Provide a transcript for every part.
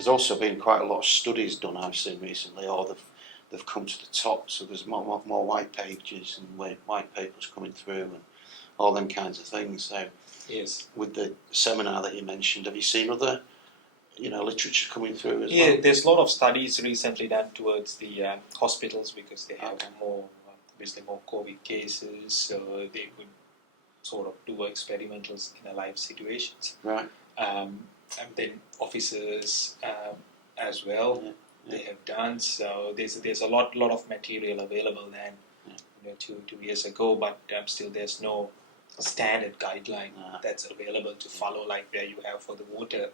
there's also been quite a lot of studies done I've seen recently, or they've come to the top. So there's more white pages and white papers coming through and all them kinds of things. So yes, with the seminar that you mentioned, have you seen other literature coming through as well? Yeah, there's a lot of studies recently done towards the hospitals because they have obviously more COVID cases, so they could sort of do experimentals in a live situations. Right. And then offices as well, they have done. So there's a lot of material available then, 2 years ago, but still there's no standard guideline that's available to follow like where you have for the water.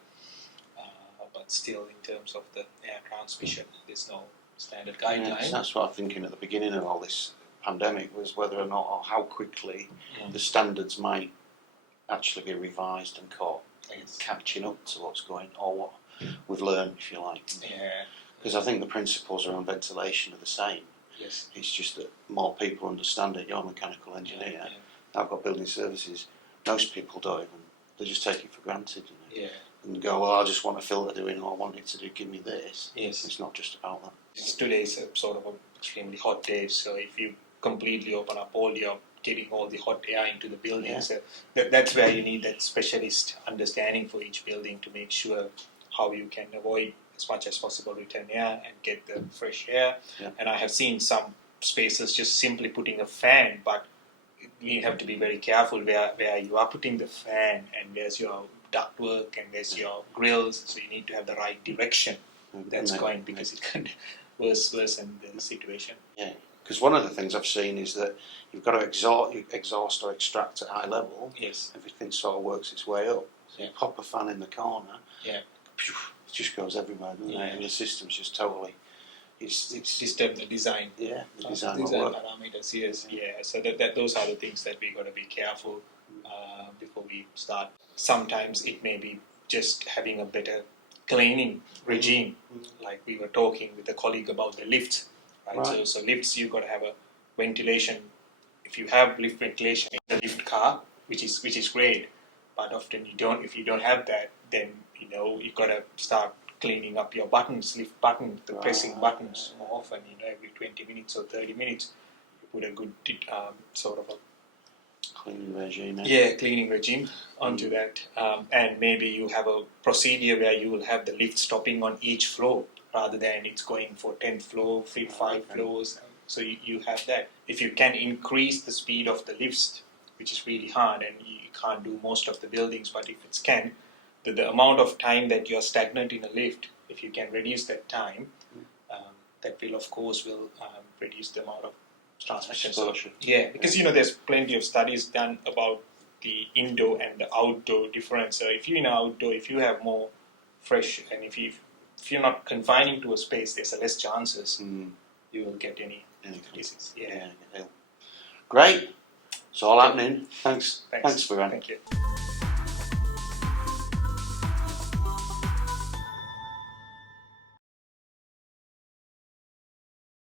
But still, in terms of the air transmission, there's no standard guideline. Yeah, that's what I'm thinking at the beginning of all this pandemic, was whether or not, or how quickly the standards might actually be revised and catching up to what's going, or what we've learned, if you like. Yeah. Because I think the principles around ventilation are the same. Yes. It's just that more people understand it. You're a mechanical engineer. Yeah. I've got building services. Most people don't even. They just take it for granted. Yeah. And go, well, I just want a filter doing, or I want it to do, give me this. Yes. It's not just about that. Today's a sort of an extremely hot day, so if you completely open up you're getting all the hot air into the building. Yeah. So that's where you need that specialist understanding for each building to make sure how you can avoid as much as possible return air and get the fresh air. Yeah. And I have seen some spaces just simply putting a fan, but you have to be very careful where you are putting the fan and there's your ductwork and there's your grills, so you need to have the right direction that's going, because it can worsen the situation. Yeah, because one of the things I've seen is that you've got to exhaust or extract at high level. Yes. Everything sort of works its way up. So you pop a fan in the corner. Yeah. It just goes everywhere, doesn't it? And the system's just totally. It's system, the design. Yeah, the design parameters. Yes. Yeah. So that those are the things that we got to be careful before we start. Sometimes it may be just having a better cleaning regime, like we were talking with a colleague about the lifts, right? So lifts, you've got to have a ventilation. If you have lift ventilation in the lift car, which is great, but often you don't. If you don't have that, then you've got to start cleaning up your buttons, lift buttons, the pressing buttons more often. Every 20 minutes or 30 minutes, you put a good sort of a cleaning regime. Cleaning regime onto that, and maybe you have a procedure where you will have the lift stopping on each floor rather than it's going for 10th floor, 5 floors. So you have that. If you can increase the speed of the lifts, which is really hard and you can't do most of the buildings, but if it can, the amount of time that you're stagnant in a lift, if you can reduce that time, that will of course reduce the amount of transmission. Because there's plenty of studies done about the indoor and the outdoor difference. So if you're in outdoor, if you have more fresh, and if you're not confining to a space, there's less chances you will get any disease. Great. It's all happening. Thanks for that. Thank you.